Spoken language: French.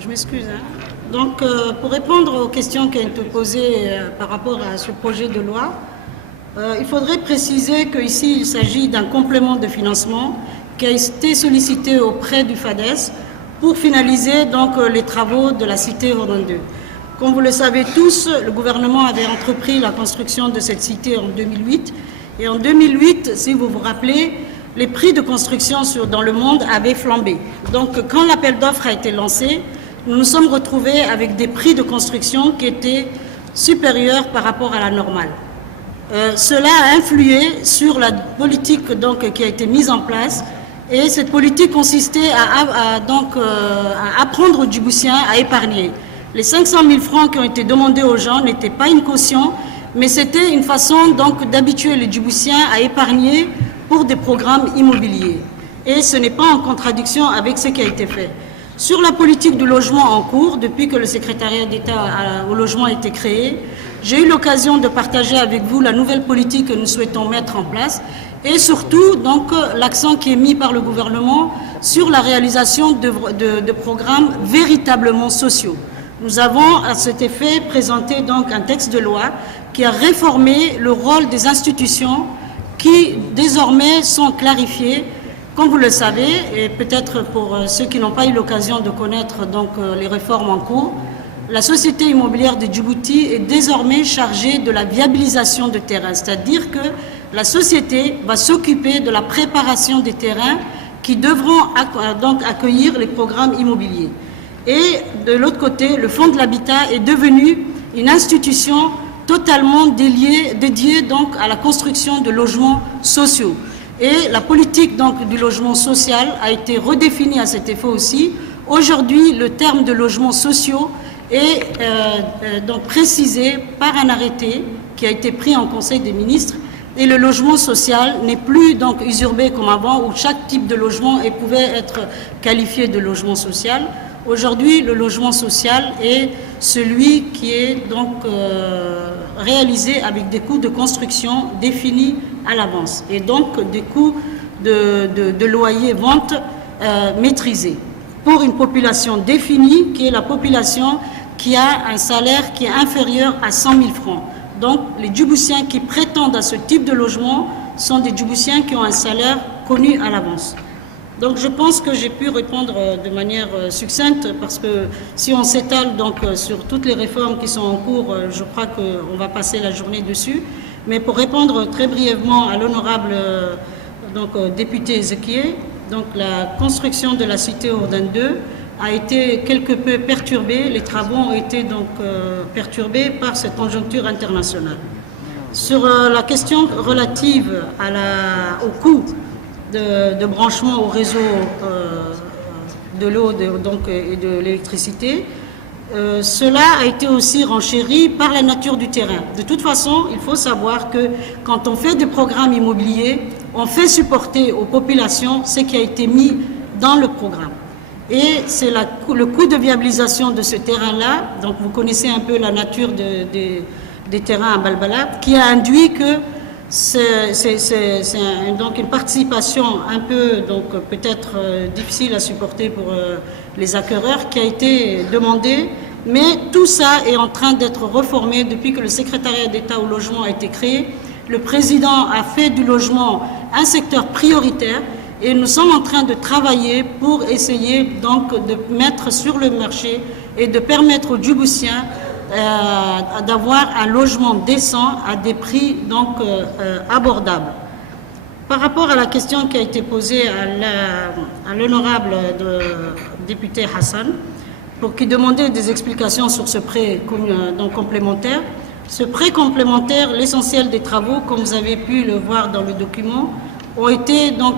Je m'excuse. Donc, pour répondre aux questions qui ont été posées par rapport à ce projet de loi, il faudrait préciser qu'ici, il s'agit d'un complément de financement qui a été sollicité auprès du FADES pour finaliser donc, les travaux de la cité Rodin 2. Comme vous le savez tous, le gouvernement avait entrepris la construction de cette cité en 2008. Et en 2008, si vous vous rappelez, les prix de construction dans le monde avaient flambé. Donc, quand l'appel d'offres a été lancé, nous nous sommes retrouvés avec des prix de construction qui étaient supérieurs par rapport à la normale. Cela a influé sur la politique donc, qui a été mise en place. Et cette politique consistait à apprendre aux Djiboutiens à épargner. Les 500 000 francs qui ont été demandés aux gens n'étaient pas une caution, mais c'était une façon donc d'habituer les Djiboutiens à épargner pour des programmes immobiliers. Et ce n'est pas en contradiction avec ce qui a été fait. Sur la politique du logement en cours, depuis que le secrétariat d'État au logement a été créé, j'ai eu l'occasion de partager avec vous la nouvelle politique que nous souhaitons mettre en place et surtout donc l'accent qui est mis par le gouvernement sur la réalisation de programmes véritablement sociaux. Nous avons à cet effet présenté donc un texte de loi qui a réformé le rôle des institutions qui désormais sont clarifiées. Comme vous le savez, et peut-être pour ceux qui n'ont pas eu l'occasion de connaître donc, les réformes en cours, la société immobilière de Djibouti est désormais chargée de la viabilisation de terrains, c'est-à-dire que la société va s'occuper de la préparation des terrains qui devront donc accueillir les programmes immobiliers. Et de l'autre côté, le Fonds de l'habitat est devenu une institution totalement dédiée donc à la construction de logements sociaux. Et la politique donc, du logement social a été redéfinie à cet effet aussi. Aujourd'hui, le terme de logements sociaux est donc précisé par un arrêté qui a été pris en Conseil des ministres. Et le logement social n'est plus donc usurbé comme avant, où chaque type de logement pouvait être qualifié de logement social. Aujourd'hui, le logement social est celui qui est donc réalisé avec des coûts de construction définis à l'avance et donc des coûts de loyer vente maîtrisés pour une population définie qui est la population qui a un salaire qui est inférieur à 100 000 francs. Donc les Djiboutiens qui prétendent à ce type de logement sont des Djiboutiens qui ont un salaire connu à l'avance. Donc je pense que j'ai pu répondre de manière succincte parce que si on s'étale donc sur toutes les réformes qui sont en cours, je crois qu'on va passer la journée dessus. Mais pour répondre très brièvement à l'honorable député Ezekiel, donc la construction de la cité Rodin 2 a été quelque peu perturbée. Les travaux ont été donc perturbés par cette conjoncture internationale. Sur la question relative au coût de branchement au réseau de l'eau et de l'électricité, cela a été aussi renchéri par la nature du terrain. De toute façon, il faut savoir que quand on fait des programmes immobiliers, on fait supporter aux populations ce qui a été mis dans le programme. Et c'est le coût de viabilisation de ce terrain-là, donc vous connaissez un peu la nature des terrains à Balbala, qui a induit que c'est donc une participation un peu peut-être difficile à supporter pour les acquéreurs qui a été demandée, mais tout ça est en train d'être reformé depuis que le secrétariat d'État au logement a été créé. Le président a fait du logement un secteur prioritaire et nous sommes en train de travailler pour essayer donc de mettre sur le marché et de permettre aux Djiboutiens d'avoir un logement décent à des prix donc abordables. Par rapport à la question qui a été posée à l'honorable député Hassan, pour qui demandait des explications sur ce prêt complémentaire. Ce prêt complémentaire, l'essentiel des travaux, comme vous avez pu le voir dans le document, ont été donc